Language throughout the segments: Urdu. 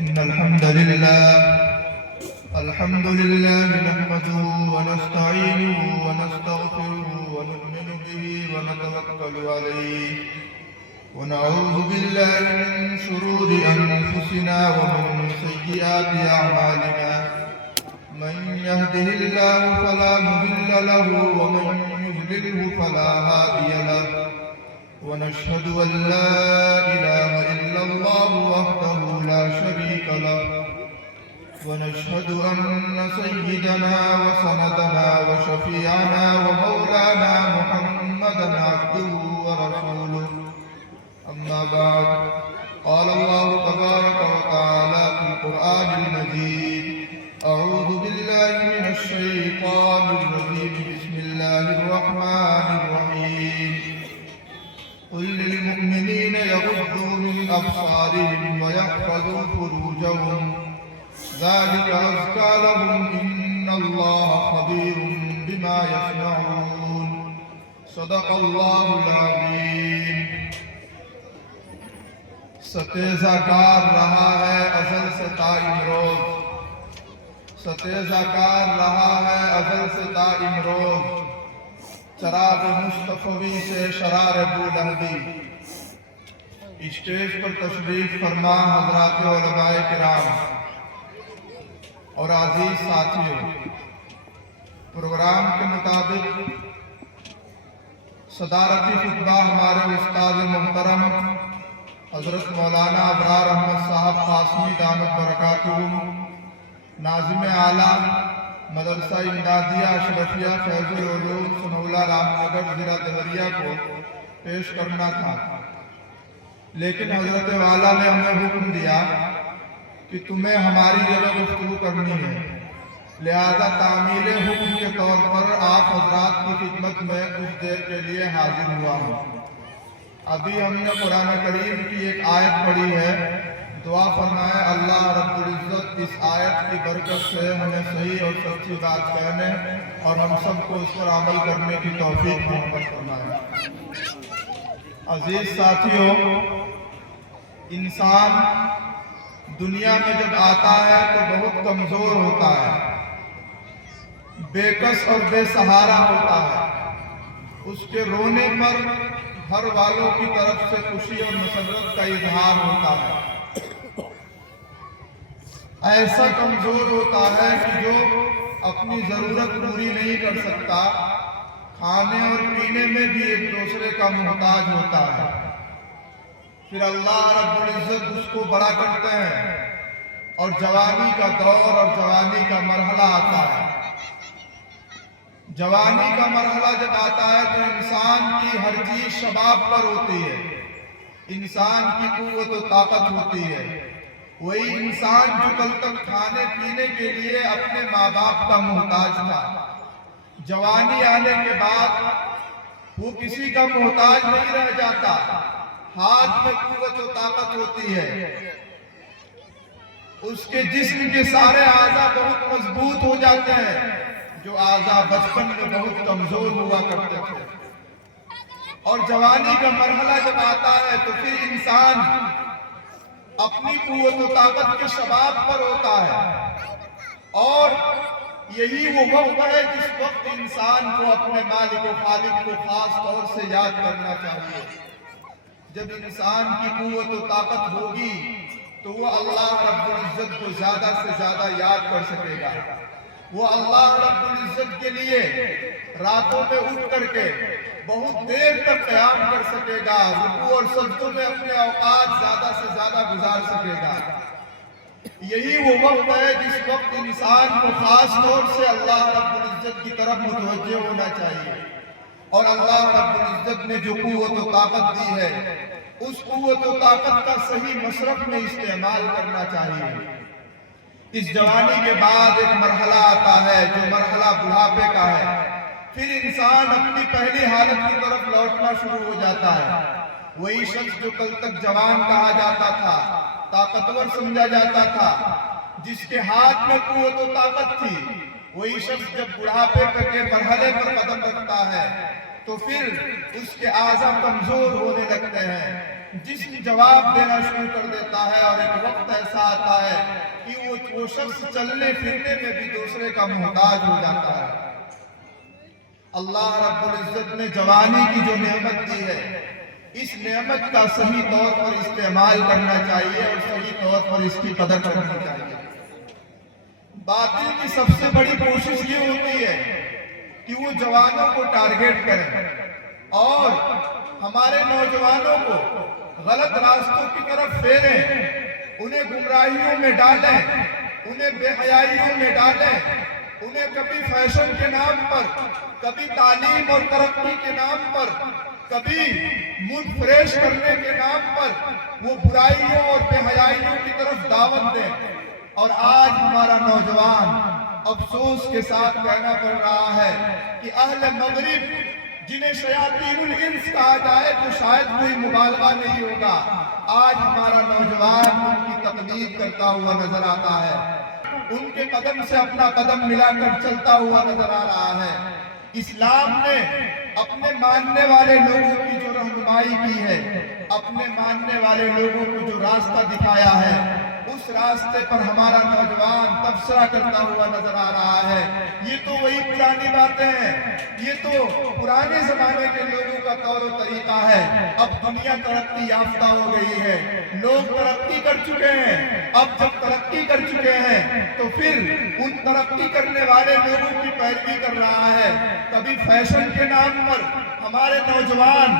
إن الحمد لله نحمده ونستعينه ونستغفره ونؤمن به ونتوكل عليه ونعوذ بالله من شرور أنفسنا ومن سيئات أعمالنا من يهده الله فلا مضل له ومن يضلله فلا هادي له ونشهد أن لا إله إلا الله وحده لا شريك له ونشهد أن سيدنا وسندنا وشفيعنا ومولانا محمدا عبده ورسوله أما بعد قال الله تبارك وتعالى في القرآن المجيد أعوذ بالله من الشيطان الرجيم بسم الله الرحمن الرحيم قل للمؤمنين يغضوا من أبصارهم ويحفظوا فروجهم ذلك أزكى لهم إن الله خبير بما يصنعون صدق الله العظيم ستیزہ کار رہا ہے ازل سے تا امروز ستیزہ کار رہا ہے ازل سے تا امروز چراغ مصطفی سے شرار بولہدی اسٹیج پر تشریف فرما حضرات علماء کرام اور عزیز ساتھیوں، پروگرام کے مطابق صدارتی خطبہ ہمارے استاد محترم حضرت مولانا ابرار احمد صاحب قاسمی دامت برکاتہم ناظم اعلیٰ مدرسہ امدادیہ اشرفیہ فیض العلوم سنولہ رام نگر ضلع دیوریا کو پیش کرنا تھا، لیکن حضرت والا نے ہمیں حکم دیا کہ تمہیں ہماری جگہ گفتگو کرنی ہے، لہذا تعمیل حکم کے طور پر آپ حضرات کی خدمت میں کچھ دیر کے لیے حاضر ہوا ہوں۔ ابھی ہم نے قرآن کریم کی ایک آیت پڑھی ہے، دعا فرمائے اللہ رب العزت اس آیت کی برکت سے ہمیں صحیح اور سچی بات کہنے اور ہم سب کو اس پر عمل کرنے کی توفیق محبت فرمائے۔ عزیز ساتھیوں، انسان دنیا میں جب آتا ہے تو بہت کمزور ہوتا ہے، بے کس اور بے سہارا ہوتا ہے۔ اس کے رونے پر گھر والوں کی طرف سے خوشی اور مسرت کا اظہار ہوتا ہے۔ ایسا کمزور ہوتا ہے کہ جو اپنی ضرورت پوری نہیں کر سکتا، کھانے اور پینے میں بھی ایک دوسرے کا محتاج ہوتا ہے۔ پھر اللہ رب العزت اس کو بڑا کرتے ہیں اور جوانی کا دور اور جوانی کا مرحلہ آتا ہے۔ جوانی کا مرحلہ جب آتا ہے تو انسان کی ہر چیز شباب پر ہوتی ہے، انسان کی قوت و طاقت ہوتی ہے۔ وہی انسان جو کل تک کھانے پینے کے لیے اپنے ماں باپ کا محتاج تھا، جوانی آنے کے بعد وہ کسی کا محتاج نہیں رہ جاتا، ہاتھ میں قوت و طاقت ہوتی ہے، اس کے جسم کے سارے اعضاء بہت مضبوط ہو جاتے ہیں، جو اعضاء بچپن میں بہت کمزور ہوا کرتے تھے۔ اور جوانی کا مرحلہ جب آتا ہے تو پھر انسان اپنی قوت و طاقت کے شباب پر ہوتا ہے، اور یہی وہ وقت ہے جس وقت انسان کو اپنے مالک و خالق کو خاص طور سے یاد کرنا چاہیے۔ جب انسان کی قوت و طاقت ہوگی تو وہ اللہ رب العزت کو زیادہ سے زیادہ یاد کر سکے گا، وہ اللہ رب العزت کے لیے راتوں میں اٹھ کر کے بہت دیر تک قیام کر سکے گا، رکوع اور سجدوں میں اپنے اوقات زیادہ سے زیادہ گزار سکے گا۔ یہی وہ وقت ہے جس وقت انسان کو خاص طور سے اللہ رب العزت کی طرف متوجہ ہونا چاہیے، اور اللہ رب العزت نے جو قوت و طاقت دی ہے اس قوت و طاقت کا صحیح مصرف میں استعمال کرنا چاہیے۔ اس جوانی کے بعد ایک مرحلہ آتا ہے جو مرحلہ بڑھاپے کا ہے، پھر انسان اپنی پہلی حالت کی طرف لوٹنا شروع ہو جاتا ہے۔ وہی شخص جو کل تک جوان کہا جاتا تھا، طاقتور سمجھا جاتا تھا، جس کے ہاتھ میں قوت و طاقت تھی، وہی شخص جب بڑھاپے کے مرحلے پر قدم رکھتا ہے تو پھر اس کے اعضاء کمزور ہونے لگتے ہیں، جسم جواب دینا شروع کر دیتا ہے، اور ایک وقت ایسا آتا ہے جو شخص چلنے پھرنے میں بھی دوسرے کا محتاج ہو جاتا ہے۔ اللہ رب العزت نے جوانی کی جو نعمت دی ہے، اس نعمت کا صحیح طور پر استعمال کرنا چاہیے اور صحیح طور پر اس کی قدر کرنی چاہیے۔ باطل کی سب سے بڑی کوشش یہ ہوتی ہے کہ وہ جوانوں کو ٹارگیٹ کریں اور ہمارے نوجوانوں کو غلط راستوں کی طرف پھیریں، انہیں گمراہیوں میں ڈالیں، انہیں بے حیائیوں میں ڈالیں، انہیں کبھی فیشن کے نام پر، کبھی تعلیم اور ترقی کے نام پر، کبھی ملک فریش کرنے کے نام پر وہ برائیوں اور بے حیائیوں کی طرف دعوت دیں۔ اور آج ہمارا نوجوان افسوس کے ساتھ کہنا پڑ رہا ہے کہ اہل مغرب جنہیں شیاطین الانس کہا جائے تو شاید کوئی مبالغہ نہیں ہوگا، آج ہمارا نوجوان ان کی تقلید کرتا ہوا نظر آتا ہے، ان کے قدم سے اپنا قدم ملا کر چلتا ہوا نظر آ رہا ہے۔ اسلام نے اپنے ماننے والے لوگوں کی جو رہنمائی کی ہے، اپنے ماننے والے لوگوں کو جو راستہ دکھایا ہے، اس راستے پر ہمارا نوجوان تبصرہ کرتا ہوا نظر آ رہا ہے۔ یہ تو وہی پرانی باتیں ہیں، یہ تو پرانے زمانے کے لوگوں کا طور و طریقہ ہے۔ اب دنیا ترقی یافتہ ہو گئی ہے، لوگ ترقی کر چکے ہیں۔ اب جب ترقی کر چکے ہیں تو پھر ان ترقی کرنے والے لوگوں کی پیروی کر رہا ہے۔ کبھی فیشن کے نام پر ہمارے نوجوان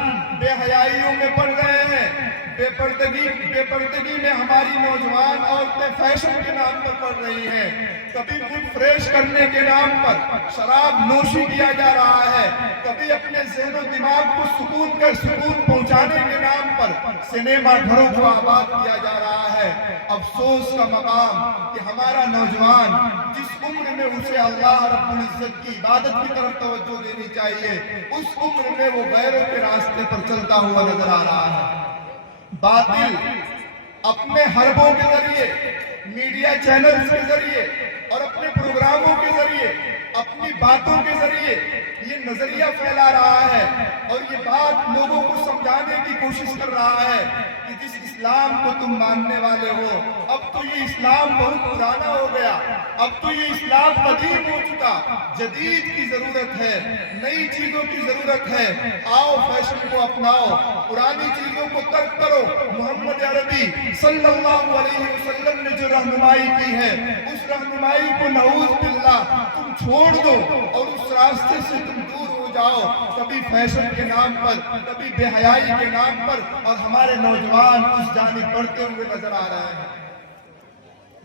بے حیائیوں میں پڑ رہے ہیں، بے پردگی میں ہماری نوجوان عورتیں فیشن کے نام پر پڑ رہی ہیں۔ کبھی ملک فریش کرنے کے نام پر شراب نوشی کیا جا رہا ہے، کبھی اپنے ذہن و دماغ کو سکون پہنچانے کے نام پر سنیما گھروں کو آباد کیا جا رہا ہے۔ افسوس کا مقام کہ ہمارا نوجوان جس عمر میں اسے اللہ رب العزت کی عبادت کی طرف توجہ دینی چاہیے، اس عمر میں وہ غیروں کے راستے پر چلتا ہوا نظر آ رہا ہے۔ باطل اپنے حربوں کے ذریعے، میڈیا چینلز کے ذریعے اور اپنے پروگراموں کے ذریعے، اپنی باتوں کے ذریعے یہ نظریہ پھیلا رہا ہے اور یہ بات لوگوں کو سمجھانے کی کوشش کر رہا ہے کہ جس اسلام کو تم ماننے والے ہو، اب تو یہ اسلام بہت پرانا ہو گیا، اب تو یہ اسلام قدیم ہو چکا، جدید کی ضرورت ہے، نئی چیزوں کی ضرورت ہے۔ آؤ فیشن کو اپناؤ، پرانی چیزوں کو ترک کرو۔ محمد عربی صلی اللہ علیہ وسلم نے جو رہنمائی کی ہے، اس رہنمائی کو نعوذ باللہ تم چھوڑ دو اور اس راستے سے تم دور ہو جاؤ، کبھی فیشن کے نام پر، کبھی بے حیائی کے نام پر، اور ہمارے نوجوان اس جانب بڑھتے ہوئے نظر آ رہے ہیں۔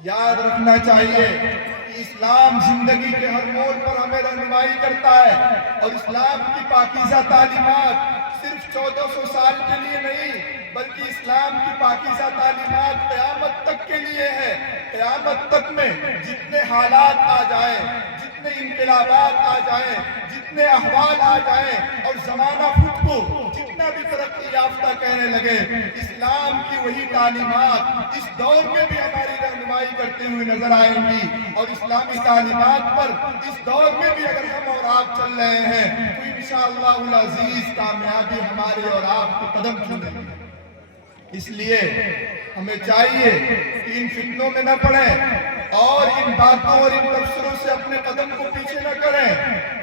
یاد رکھنا چاہیے کہ اسلام زندگی کے ہر موڑ پر ہمیں رہنمائی کرتا ہے، اور اسلام کی پاکیزہ تعلیمات صرف 1400 سال کے لیے نہیں بلکہ اسلام کی پاکیزہ تعلیمات قیامت تک کے لیے ہے۔ قیامت تک میں جتنے حالات آ جائیں، جتنے انقلابات آ جائیں، جتنے احوال آ جائیں اور زمانہ خود کو جتنا بھی ترقی یافتہ کہنے لگے، اسلام کی وہی تعلیمات اس دور میں بھی ہماری رہنمائی کرتے ہوئے نظر آئیں گی، اور اسلامی تعلیمات پر اس دور میں بھی اگر ہم اور آپ چل رہے ہیں تو انشاءاللہ العزیز کامیابی ہمارے اور آپ کے قدم چومے گی۔ اس لیے ہمیں چاہیے کہ ان فتنوں میں نہ پڑیں اور ان باتوں اور ان تبصروں سے اپنے قدم کو پیچھے نہ کریں،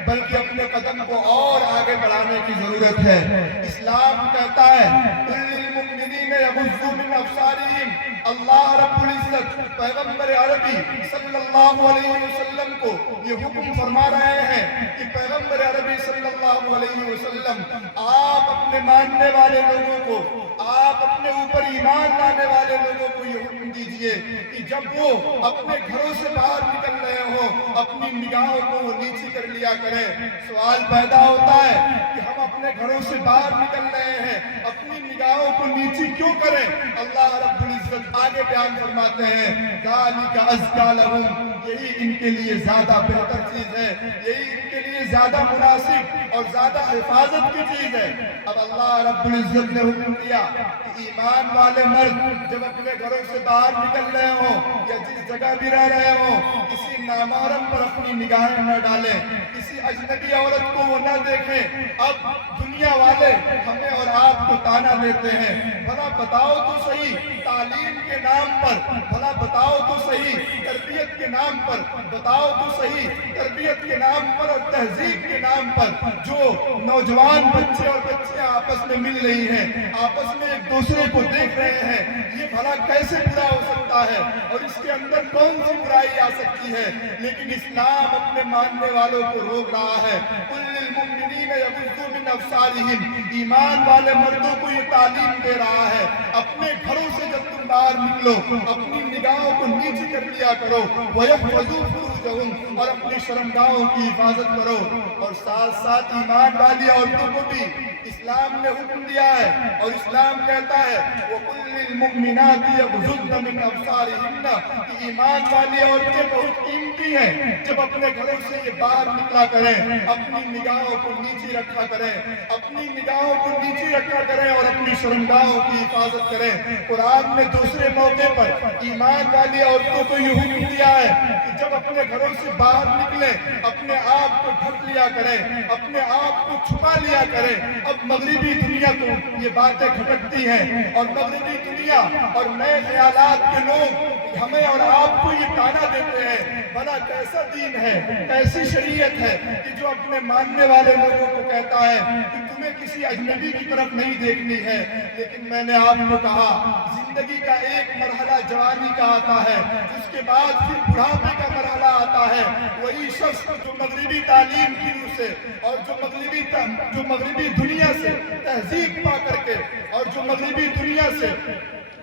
بلکہ اپنے قدم کو اور آگے بڑھانے کی ضرورت ہے۔ اسلام کہتا ہے للمؤمنین یغضوا من ابصارہم۔ اللہ رب العزت پیغمبر عربی صلی اللہ علیہ وسلم کو یہ حکم فرما رہے ہیں کہ پیغمبر عربی صلی اللہ علیہ وسلم آپ اپنے ماننے والے لوگوں کو، آپ اپنے اوپر ایمان لانے والے لوگوں کو یہ حکم دیجئے کہ جب وہ اپنے گھروں سے باہر نکل رہے ہوں اپنی نگاہوں کو وہ نیچی کر لیا کریں۔ سوال پیدا ہوتا ہے کہ ہم اپنے گھروں سے باہر نکل رہے ہیں، اپنی نگاہوں کو نیچی کیوں کریں؟ اللہ رب العزت آگے بیان فرماتے ہیں ذَلِكَ أَزْكَىٰ لَهُمْ، یہی ان کے لیے زیادہ بہتر چیز ہے، یہی ان کے لیے زیادہ مناسب اور زیادہ حفاظت کی چیز ہے۔ اب اللہ رب العزت نے حکم دیا کہ ایمان والے مرد جب اپنے گھروں سے باہر نکل رہے ہوں یا جس جگہ بھی رہ رہے ہوں، کسی نامحرم پر اپنی نگاہیں نہ ڈالیں، کسی اجنبی عورت کو وہ نہ دیکھیں۔ اب دنیا والے ہمیں اور آپ کو تانا دیتے ہیں، بھلا بتاؤ تو صحیح تعلیم کے نام پر، بھلا بتاؤ تو صحیح تربیت تربیت کے نام پر، بتاؤ تو صحیح، تربیت کے نام پر اور تہذیب کے نام پر جو نوجوان بچے اور بچیاں آپس میں مل رہی ہیں، آپس میں ایک دوسرے کو دیکھ رہے ہیں، یہ بھلا کیسے برا ہو سکتا ہے اور اس کے اندر کون سی برائی آ سکتی ہے؟ لیکن اسلام اپنے ماننے والوں کو روک رہا ہے۔ قُلْ لِلْمُؤْمِنِينَ يَغُضُّوا مِنْ أَبْصَارِهِمْ، ایمان والے مردوں کو یہ تعلیم دے رہا ہے، اپنے گھروں سے جب تم باہر نکلو اپنی نگاہوں کو نیچے کر لیا کرو، وَيَحْفَظُوا فُرُوجَهُمْ، اور اپنی شرمگاہوں کی حفاظت کرو۔ اور ساتھ ساتھ ایمان والی عورتوں کو بھی اسلام نے حکم دیا ہے، اور اسلام کہتا ہے وَقُلْ لِلْمُؤْمِنَاتِ يَغْضُضْنَ مِنْ أَبْصَارِهِنَّ، کہ ایمان والی عورتیں بہت قیمتی ہیں، جب اپنے گھروں سے یہ باہر نکلا کریں اپنی نگاہوں کو نیچے رکھا کریں، اپنی نگاہوں کو نیچے رکھا کریں اور اپنی شرمگاہوں کی حفاظت کریں۔ قرآن نے دوسرے موقع پر ایمان والی عورتوں کو یہ حکم دیا ہے کہ جب اپنے گھروں سے باہر نکلیں اپنے آپ کو ڈھک لیا کریں، اپنے آپ کو چھپا لیا کریں۔ اب مغربی دنیا تو یہ باتیں کھٹکتی ہیں، اور مغربی دنیا اور نئے خیالات کے لوگ ہمیں اور آپ کو یہ تانا دیتے ہیں، بھلا کیسا دین ہے، کیسی شریعت ہے کہ جو اپنے ماننے والے لوگوں کو کہتا ہے کہ تمہیں کسی اجنبی کی طرف نہیں دیکھنی ہے۔ لیکن میں نے آپ کو کہا زندگی کا ایک مرحلہ جوانی کا آتا ہے، اس کے بعد پھر بڑھاپے کا مرحلہ آتا ہے۔ وہی شخص جو مغربی تعلیم کی روح سے اور جو مغربی دنیا سے تہذیب پا کر کے اور جو مغربی دنیا سے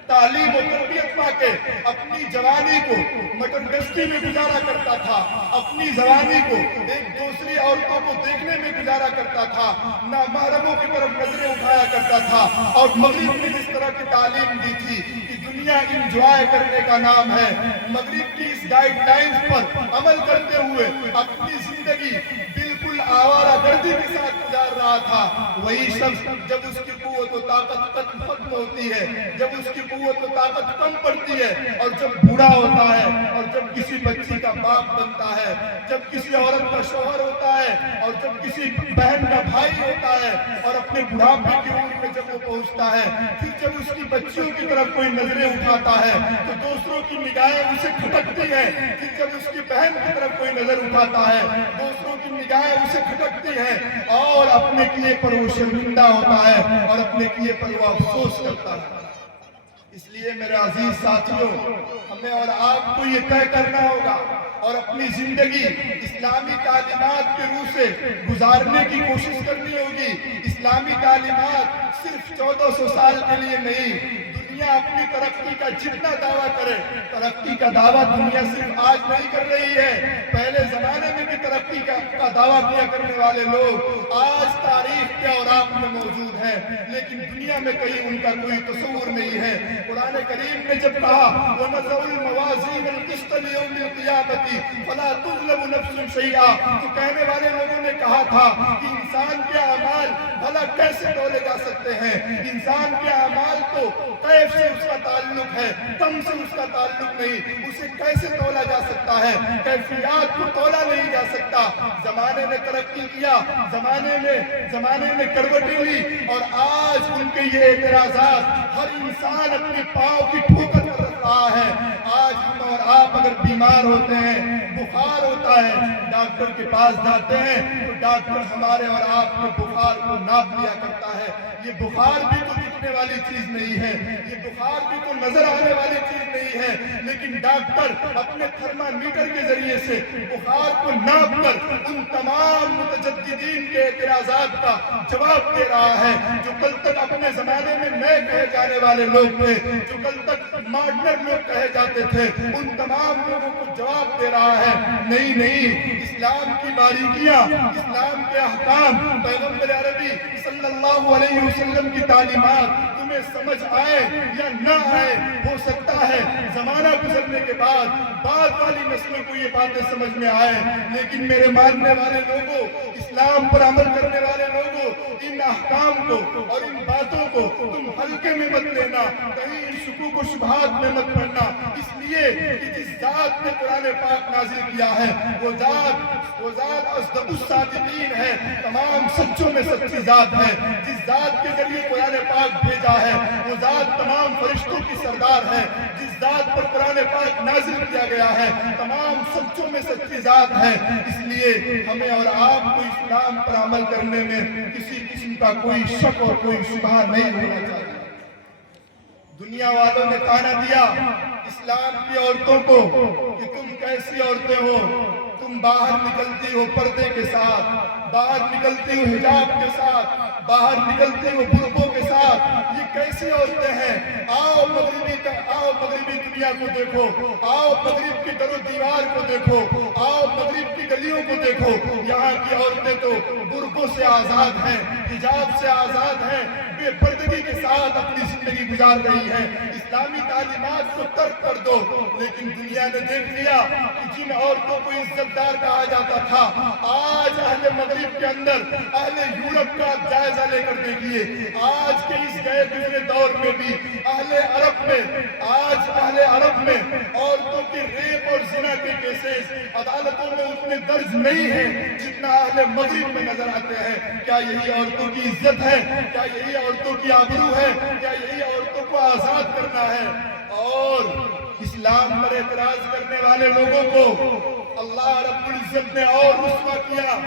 تعلیم و تربیت پا کے اپنی جوانی کو مٹن گشتی میں گزارا کرتا تھا، اپنی جوانی کو ایک دوسری عورتوں کو دیکھنے میں گزارا کرتا تھا، نامحرموں کی طرف نظریں اٹھایا کرتا تھا، اور مغرب نے جس طرح کی تعلیم دی تھی کہ دنیا انجوائے کرنے کا نام ہے، مغرب کی اس گائیڈ لائنز پر عمل کرتے ہوئے اپنی زندگی بالکل آوارہ گردی کے ساتھ گزار رہا تھا۔ وہی شخص جب اس کی قوت و طاقت ختم ہوتی ہے، جب اس کی قوت و طاقت کم پڑتی ہے، اور جب بوڑھا ہوتا ہے، اور جب کسی بچی کا باپ بنتا ہے، جب کسی عورت کا شوہر ہوتا ہے، اور جب کسی بہن کا بھائی ہوتا ہے، اور اپنے بڑھاپے کی عمر میں جب وہ پہنچتا ہے، پھر جب اس کی بچیوں کی طرف کوئی نظریں اٹھاتا ہے تو دوسروں کی نگاہیں اسے کھٹکتی ہیں، پھر جب اس کی بہن کی طرف کوئی نظر اٹھاتا ہے دوسروں کی نگاہیں اسے کھٹکتی ہیں، اور اپنے کیے پر وہ شرمندہ ہوتا ہے اور اپنے کیے پر وہ افسوس کرتا ہے۔ اس لیے میرے عزیز ساتھیوں، ہمیں اور آپ کو یہ طے کرنا ہوگا اور اپنی زندگی اسلامی تعلیمات کے روح سے گزارنے کی کوشش کرنی ہوگی۔ اسلامی تعلیمات صرف 1400 سال کے لیے نہیں، دنیا اپنی ترقی کا جتنا دعویٰ کرے، ترقی کا دعویٰ دنیا صرف آج نہیں کر رہی ہے، پہلے زمانے میں بھی ترقی کا دعویٰ کیا کرنے والے لوگ آج تاریخ کے اوراق میں موجود ہیں، لیکن دنیا میں کہیں ان کا کوئی تصور نہیں ہے۔ قرآن کریم نے جب کہا وَنَضَعُ الْمَوَازِينَ الْقِسْطَ لِيَوْمِ الْقِيَامَةِ فَلَا تُظْلَمُ نَفْسٌ شَيْئًا، تو کہنے والے لوگوں نے کہا تھا کہ انسان کے اعمال بھلا کیسے تولے جا سکتے ہیں؟ انسان کے اعمال تو کیف سے اس کا تعلق ہے، کم سے اس کا تعلق نہیں، اسے کیسے تولا جا سکتا ہے؟ کیفیات کو تولا نہیں جا سکتا۔ زمانے نے ترقی کیا، زمانے نے کروٹیں لی، اور آج ان کے یہ اعتراضات ہر انسان اپنے پاؤں کی ٹھوکر پر رکھ رہا ہے۔ آج ہم اور آپ اگر بیمار ہوتے ہیں، بخار ہوتا ہے، ڈاکٹر کے پاس جاتے ہیں تو ڈاکٹر ہمارے اور آپ کے بخار کو ناپ لیا کرتا ہے۔ یہ بخار بھی تو دکھنے والی چیز نہیں ہے، یہ بخار بھی تو نظر آنے والی چیز نہیں ہے، لیکن ڈاکٹر اپنے تھرمامیٹر کے ذریعے سے بخار کو ناپ کر ان تمام متجددین کے اعتراضات کا جواب دے رہا ہے، جو کل تک اپنے زمانے میں نئے کہے جانے والے لوگ تھے، جو کل تک ماڈرن لوگ کہے جاتے تھے، ان تمام لوگوں کو جواب دے رہا ہے نہیں، اسلام کی باریکیاں، اسلام کے احکام، پیغمبر عربی صلی اللہ علیہ وسلم کی تعلیمات تمہیں سمجھ آئے یا نہ آئے، ہو سکتا ہے زمانہ گزرنے کے بعد والی نسلوں کو یہ باتیں سمجھ میں آئے، لیکن میرے ماننے والے لوگوں، اسلام پر عمل کرنے والے لوگوں، ان احکام کو اور ان باتوں کو تم ہلکے میں مت لینا، کہیں ان شکوک و شبہات میں مت پڑنا، اس لیے کہ جس ذات نے قرآن پاک نازل کیا ہے وہ ذات اصدق الصادقین ہے، تمام سچوں میں سچی ذات ہے۔ جس ذات کے ذریعے قرآن پاک بھیجا ہے وہ ذات تمام فرشتوں کی سردار ہے، جس ذات پر قرآن پاک نازل کیا گیا ہے تمام سچوں میں سچی ذات ہے، اس لیے ہمیں اور آپ کو اسلام پر عمل کرنے میں کسی قسم کا کوئی شک اور کوئی شبہ نہیں ہونا چاہیے۔ دنیا والوں نے طعنہ دیا اسلام کی عورتوں کو کہ تم کیسی عورتیں ہو، تم باہر نکلتی ہو پردے کے ساتھ، باہر نکلتی ہو حجاب کے ساتھ، باہر نکلتی ہو برقعوں کے ساتھ، یہ کیسی عورتیں ہیں؟ آؤ مغربی دنیا کو دیکھو، آؤ مغرب کی در و دیوار کو دیکھو، آؤ مغرب کی گلیوں کو دیکھو، یہاں کی عورتیں تو برقعوں سے آزاد ہیں، حجاب سے آزاد ہیں، بے پردگی کے ساتھ اپنی زندگی گزار رہی ہے۔ اسلامی تعلیمات کو ترک کر دو، لیکن دنیا نے دیکھ لیا کہ جن عورتوں کو عزت دار کہا جاتا تھا، آج اہل مغرب کے اندر اہل یورپ کا جائزہ لے کر دیکھیے، آج کے اس گئے گزرے دور میں بھی اہل عرب میں عورتوں کے ریپ اور زنا کے کیسز عدالتوں میں اتنے درج نہیں ہیں جتنا اہل مغرب میں نظر آتے ہیں۔ کیا یہی عورتوں کی عزت ہے؟ کیا یہی عورتوں کی آبرو ہے؟ کیا یہی عورتوں کو آزاد کرنا ہے؟ اور اسلام پر اعتراض کرنے والے لوگوں کو اللہ رب العزت نے اور رسوا کیا،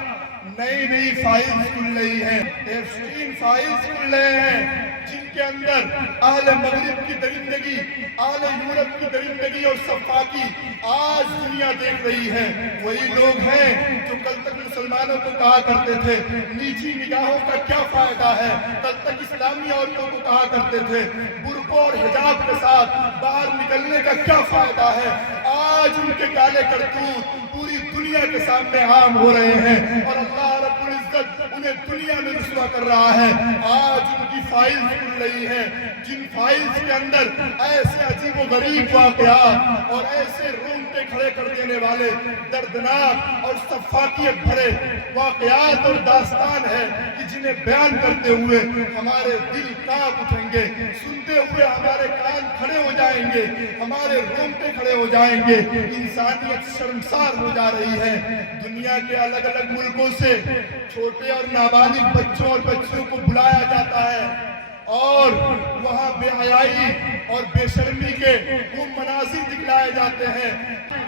نئی فائلز کھل رہی ہیں، ایفسٹین فائلز کھل رہے ہیں، جن کے اندر اہل مغرب کی درندگی، اہل یورپ کی درندگی اور صفاقی آج دنیا دیکھ رہی ہے۔ وہی لوگ ہیں جو کل تک مسلمانوں کو کہا کرتے تھے نیچی نگاہوں کا کیا فائدہ ہے، کل تک اسلامی عورتوں کو کہا کرتے تھے برقع اور حجاب کے ساتھ باہر نکلنے کا کیا فائدہ ہے، آج ان کے کالے کرتوت پوری دنیا کے سامنے عام ہو رہے ہیں اور اللہ رب العزت انہیں دنیا میں رسوا کر رہا ہے۔ آج ان کی فائلز کھل رہی ہیں، جن فائلز کے اندر ایسے عجیب و غریب واقعات اور ایسے رونگٹے کھڑے کر دینے والے دردناک اور صفاقیت بھرے واقعات اور داستان ہے کہ جنہیں بیان کرتے ہوئے ہمارے دل کانپ اٹھیں گے، سنتے ہوئے ہمارے کان کھڑے ہو جائیں گے، ہمارے رونگٹے کھڑے ہو جائیں گے۔ انسانیت شرمسار ہو جا رہی ہے۔ دنیا کے الگ الگ ملکوں سے چھوٹے اور نابالغ بچوں اور بچیوں کو بلایا جاتا ہے اور وہاں بے حیائی اور بے شرمی کے وہ مناظر دکھلائے جاتے ہیں۔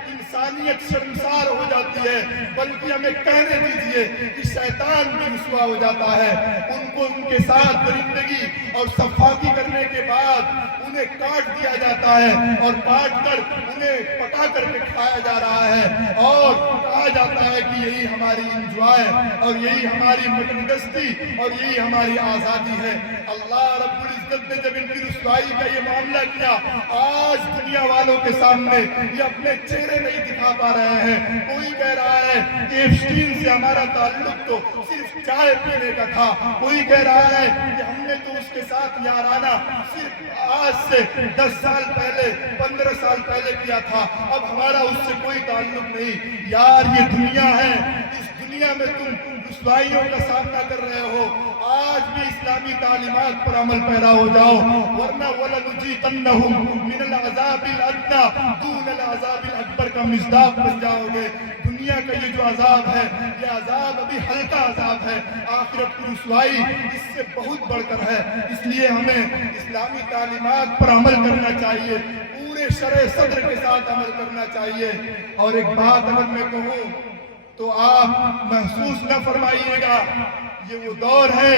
انسانیت شرمسار ہو جاتی ہے، بلکہ ہمیں کہنے دیجئے کہ شیطان بھی رسوا ہو جاتا ہے۔ ان کو ان کے ساتھ درندگی اور صفاقی کرنے کے بعد انہیں کاٹ دیا جاتا ہے اور کاٹ کر انہیں پکا کر کے کھایا جا رہا ہے اور کہا جاتا ہے کہ یہی ہماری انجوائے اور یہی ہماری مقدستی اور یہی ہماری آزادی ہے۔ اللہ رب العزت نے جب ان کی رسوائی کا یہ معاملہ کیا، آج دنیا والوں کے سامنے یہ اپنے چہرے نہیں دکھا پا رہے ہیں۔ کوئی کہہ رہا ہے کہ ایفسٹین سے ہمارا تعلق تو صرف چائے پینے کا تھا، کوئی کہہ رہا ہے کہ ہم نے تو اس کے ساتھ یارانہ صرف آج سے 10 سال پہلے 15 سال پہلے کیا تھا، اب ہمارا اس سے کوئی تعلق نہیں۔ یار یہ دنیا ہے، اس دنیا میں تم رسوائیوں کا سامنا کر رہے ہو، آج بھی اسلامی تعلیمات پر عمل پیرا ہو جاؤ، ورنہ وَلَنُجِيتَنَّهُمْ مِنَ الْعَذَابِ الْأَدْنَى دُونَ الْعَذَابِ الْأَكْبَرِ کا مصداق بن جاؤ گے۔ دنیا کا یہ جو عذاب ہے، یہ عذاب ابھی ہلکا عذاب ہے، آخرت کی رسوائی اس سے بہت بڑھ کر ہے۔ اس لیے ہمیں اسلامی تعلیمات پر عمل کرنا چاہیے، پورے شرع صدر کے ساتھ عمل کرنا چاہیے۔ اور ایک بات اگر میں کہوں تو آپ محسوس نہ فرمائیے گا، یہ وہ دور ہے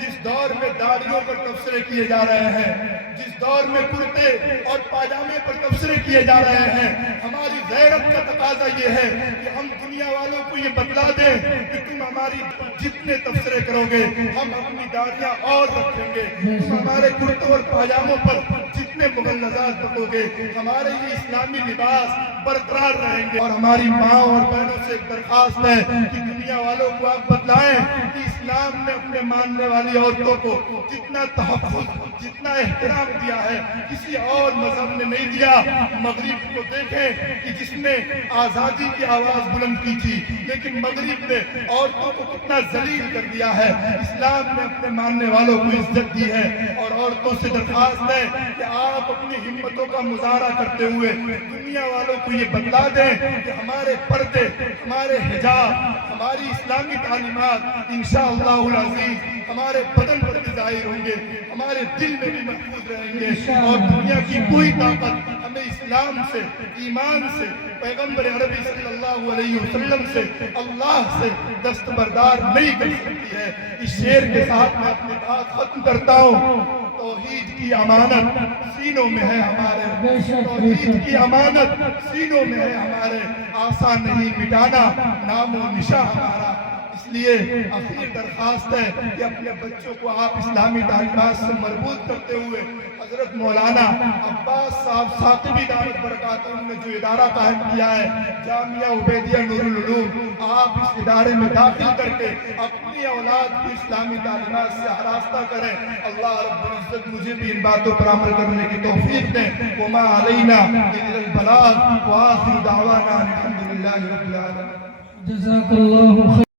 جس دور میں داڑھیوں پر تبصرے کیے جا رہے ہیں، جس دور میں کرتے اور پاجامے پر تبصرے کیے جا رہے ہیں۔ ہماری غیرت کا تقاضا یہ ہے کہ ہم دنیا والوں کو یہ بتلا دیں کہ تم ہماری جتنے تبصرے کرو گے ہم اپنی داڑھیاں اور رکھیں گے، تم ہمارے کرتوں اور پاجاموں پر جتنے مغلظات پکو گے ہمارے یہ اسلامی لباس برقرار رہیں گے۔ اور ہماری ماں اور بہنوں سے ایک درخواست ہے کہ دنیا والوں کو آپ بتلائیں کہ اسلام نے اپنے ماننے والی عورتوں کو جتنا تحفظ، جتنا احترام دیا ہے کسی اور مذہب نے نہیں دیا۔ مغرب کو دیکھیں کہ جس نے آزادی کی آواز بلند کی تھی، لیکن مغرب نے عورتوں کو کتنا ذلیل کر دیا ہے۔ اسلام نے اپنے ماننے والوں کو عزت دی ہے اور عورتوں سے درخواست ہے کہ آپ اپنی ہمتوں کا مظاہرہ کرتے ہوئے دنیا والوں کو یہ بتلا دیں کہ ہمارے پردے، ہمارے حجاب، ہماری اسلامی تعلیمات انشاءاللہ العزیز ہمارے بدن پر بھی ظاہر ہوں گے، ہمارے دل میں بھی محفوظ رہیں گے، اور دنیا کی کوئی طاقت ہمیں اسلام سے، ایمان سے، پیغمبر عربی صلی اللہ علیہ وسلم سے، اللہ سے دستبردار نہیں کر سکتی ہے۔ اس شعر کے ساتھ میں اپنی بات ختم کرتا ہوں۔ توحید کی امانت سینوں میں ہے ہمارے، توحید کی امانت سینوں میں ہے ہمارے، آسان نہیں مٹانا نام و نشاں ہمارا۔ اس لیے آخر درخواست ہے کہ اپنے بچوں کو آپ اسلامی تعلیمات سے مربوط کرتے ہوئے حضرت مولانا عباس صاحب ثاقبی دامت برکاتہم نے جو ادارہ قائم کیا ہے جامعہ عبیدیہ نور العلوم، آپ اس ادارے میں داخل کر کے اپنی اولاد کو اسلامی تعلیمات سے آراستہ کریں۔ اللہ رب العزت مجھے بھی ان باتوں پر عمل کرنے کی توفیق دیں۔ وما علینا الا البلاغ وآخر دعوانا الحمدللہ رب العالمین۔ جزاک اللہ خیر۔